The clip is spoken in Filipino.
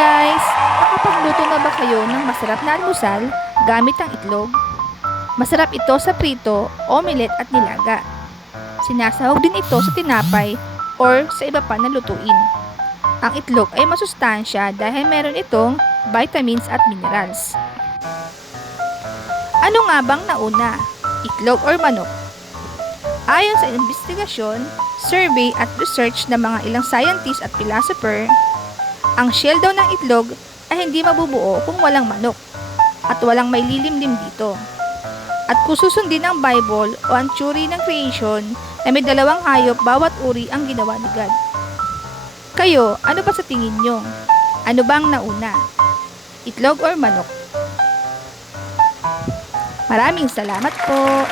guys! Nakapagluto na ba kayo ng masarap na almusal gamit ang itlog? Masarap ito sa prito, omelette at nilaga. Sinasahog din ito sa tinapay or sa iba pa na lutuin. Ang itlog ay masustansya dahil meron itong vitamins at minerals. Ano nga bang nauna? Itlog or manok? Ayon sa investigasyon, survey at research ng mga ilang scientist at philosopher, ang shell daw ng itlog ay hindi mabubuo kung walang manok at walang may lilimlim dito. At kung susundin ang Bible o ang theory ng creation na may dalawang hayop bawat uri ang ginawa ni God. Kayo, ano ba sa tingin nyo? Ano bang nauna? Itlog or manok? Maraming salamat po!